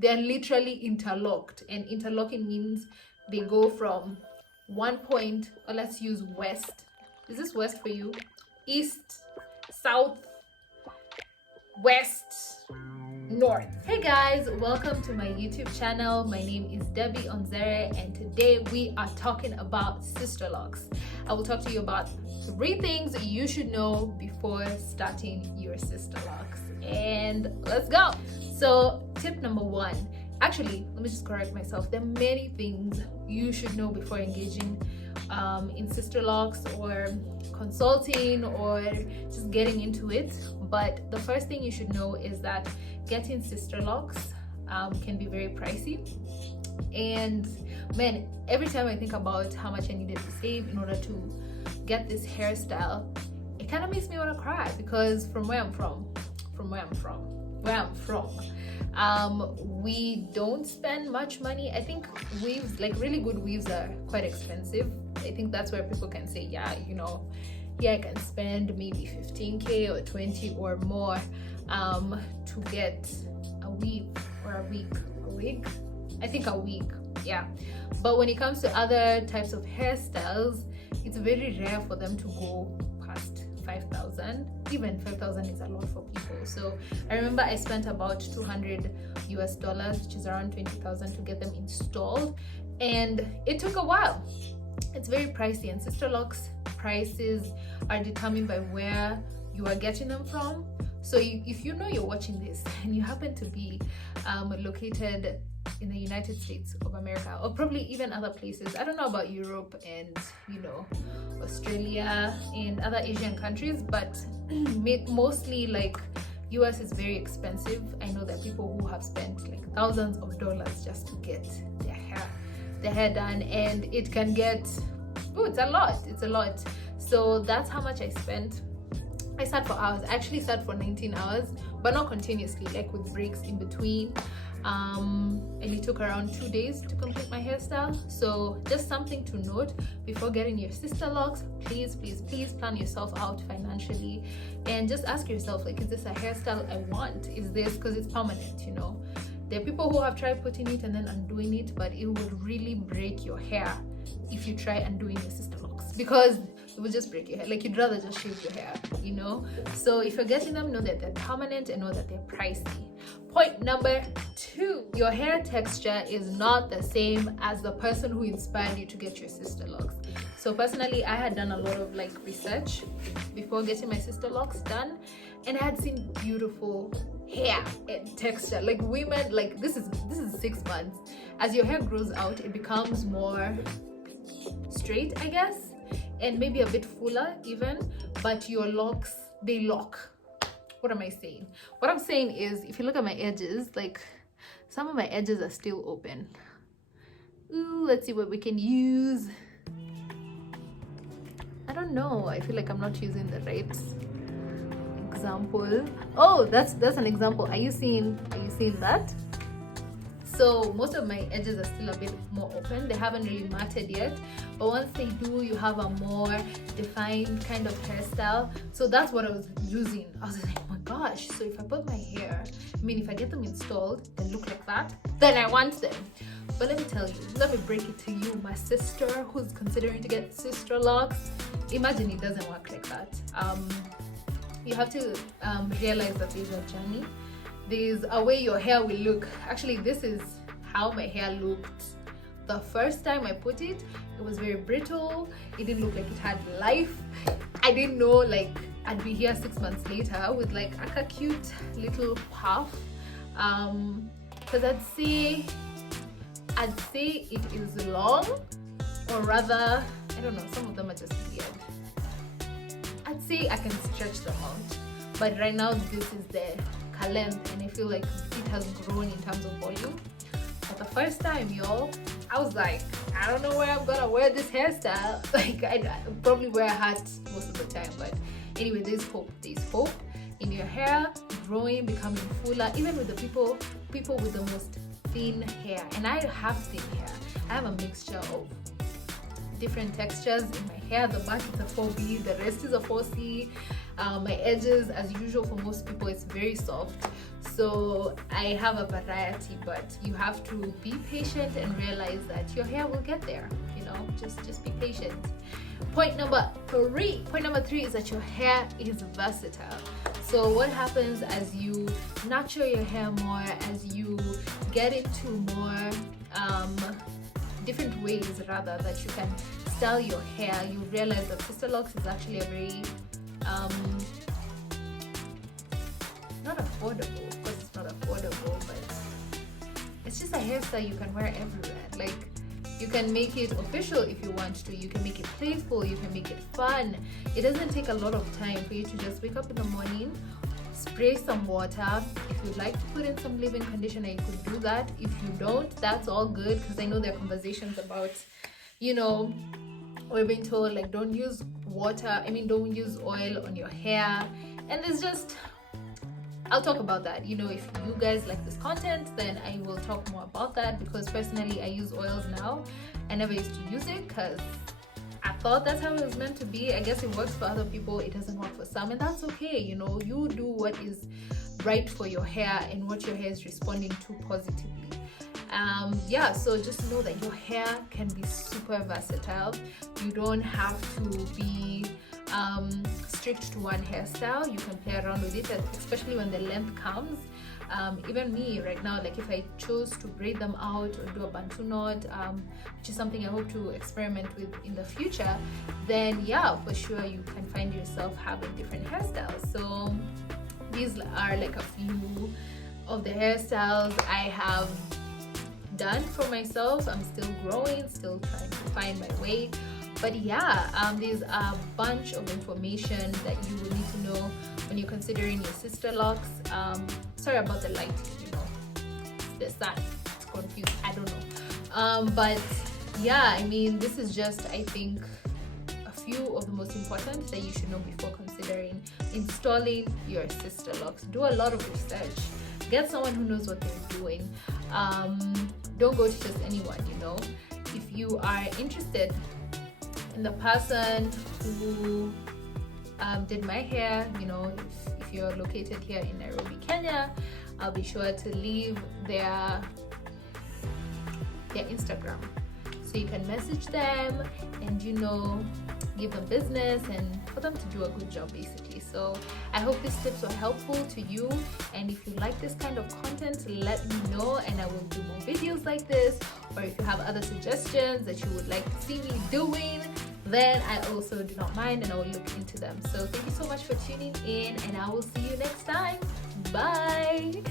they're literally interlocked, and interlocking means they go from one point, or let's use west. Is this west for you? East, south, west, north. Hey guys, welcome to my YouTube channel. My name is debbieonzere, and today we are talking about Sisterlocks. I will talk to you about 3 things you should know before starting your Sisterlocks. And let's go. So tip number 1, actually, let me just correct myself. There are many things you should know before engaging in Sisterlocks or consulting or just getting into it. But the first thing you should know is that getting Sisterlocks can be very pricey. And man, every time I think about how much I needed to save in order to get this hairstyle, it kind of makes me want to cry, because from where I'm from, we don't spend much money. I think weaves, like really good weaves, are quite expensive. I think that's where people can say, yeah, you know, yeah, I can spend maybe 15k or 20 or more to get a weave or a wig. I think a wig, yeah. But when it comes to other types of hairstyles, it's very rare for them to go past 5,000. Even 5,000 is a lot for people. So I remember I spent about $200 US, which is around 20,000, to get them installed, and it took a while. It's very pricey, and Sisterlocks prices are determined by where you are getting them from. So if you know you're watching this and you happen to be located in the United States of America, or probably even other places, I don't know about Europe and, you know, Australia and other Asian countries, but mostly like US is very expensive. I know that people who have spent like thousands of dollars just to get their hair done, and it can get, oh, it's a lot. So that's how much I spent. I sat for hours. I actually sat for 19 hours, but not continuously, like with breaks in between. And it took around 2 days to complete my hairstyle. So just something to note before getting your Sisterlocks. Please plan yourself out financially, and just ask yourself, like, is this a hairstyle I want? Is this, because it's permanent, you know? There are people who have tried putting it and then undoing it, but it would really break your hair if you try undoing your Sisterlocks, because it will just break your hair. Like, you'd rather just shave your hair, you know? So if you're getting them, know that they're permanent and know that they're pricey. Point number 2, your hair texture is not the same as the person who inspired you to get your Sisterlocks. So personally, I had done a lot of like research before getting my Sisterlocks done, and I had seen beautiful hair and texture. Like women, like this is 6 months. As your hair grows out, it becomes more straight, I guess, and maybe a bit fuller even, but your locks, they lock. What am I saying? What I'm saying is, if you look at my edges, like some of my edges are still open. Ooh, let's see what we can use. I don't know, I feel like I'm not using the right example. Oh, that's an example. Are you seeing that? So most of my edges are still a bit more open. They haven't really matted yet, but once they do, you have a more defined kind of hairstyle. So that's what I was using. I was like, oh my gosh, so if I put my hair, I mean, if I get them installed, they look like that, then I want them. But let me tell you, let me break it to you, my sister who's considering to get Sisterlocks. Imagine it doesn't work like that. You have to realize that there's a journey. There's a way your hair will look. Actually, this is how my hair looked the first time I put it. It was very brittle. It didn't look like it had life. I didn't know like I'd be here 6 months later with like a cute little puff. Because I'd say it is long, or rather, I don't know, some of them are just weird. I'd say I can stretch them out, but right now this is the length, and I feel like it has grown in terms of volume. But the first time, y'all, I was like, I don't know where I'm gonna wear this hairstyle. Like, I probably wear a hat most of the time, but anyway, there's hope in your hair growing, becoming fuller, even with the people with the most thin hair. And I have thin hair. I have a mixture of different textures in my hair. The back is a 4B, the rest is a 4C. My edges, as usual for most people, it's very soft. So I have a variety, but you have to be patient and realize that your hair will get there. You know, just be patient. Point number three is that your hair is versatile. So what happens as you nurture your hair more, as you get into more different ways rather that you can style your hair, you realize that Sisterlocks is actually a very not affordable. Of course it's not affordable, but it's just a hairstyle you can wear everywhere. Like, you can make it official if you want to, you can make it playful, you can make it fun. It doesn't take a lot of time for you to just wake up in the morning, spray some water. If you'd like to put in some leave-in conditioner, you could do that. If you don't, that's all good, because I know there are conversations about, you know, we're being told like don't use don't use oil on your hair, and it's just, I'll talk about that. You know, if you guys like this content, then I will talk more about that, because personally I use oils now. I never used to use it because I thought that's how it was meant to be. I guess it works for other people, it doesn't work for some, and that's okay. You know, you do what is right for your hair and what your hair is responding to positively. Yeah, so just know that your hair can be super versatile. You don't have to be strict to one hairstyle. You can play around with it, especially when the length comes. Even me right now, like if I chose to braid them out or do a bantu knot, which is something I hope to experiment with in the future, then yeah, for sure you can find yourself having different hairstyles. So these are like a few of the hairstyles I have done for myself. I'm still growing, still trying to find my way. But yeah, there's a bunch of information that you will need to know when you're considering your Sisterlocks. Sorry about the light, you know, the sun, it's confused, I don't know. But yeah, I mean, this is just, I think, a few of the most important that you should know before considering installing your Sisterlocks. Do a lot of research, get someone who knows what they're doing. Don't go to just anyone, you know. If you are interested in the person who did my hair, you know, if you're located here in Nairobi, Kenya, I'll be sure to leave their Instagram, so you can message them and, you know, give them business and for them to do a good job basically. So I hope these tips were helpful to you, and if you like this kind of content, let me know and I will do more videos like this. Or if you have other suggestions that you would like to see me doing, then I also do not mind and I will look into them. So thank you so much for tuning in, and I will see you next time. Bye.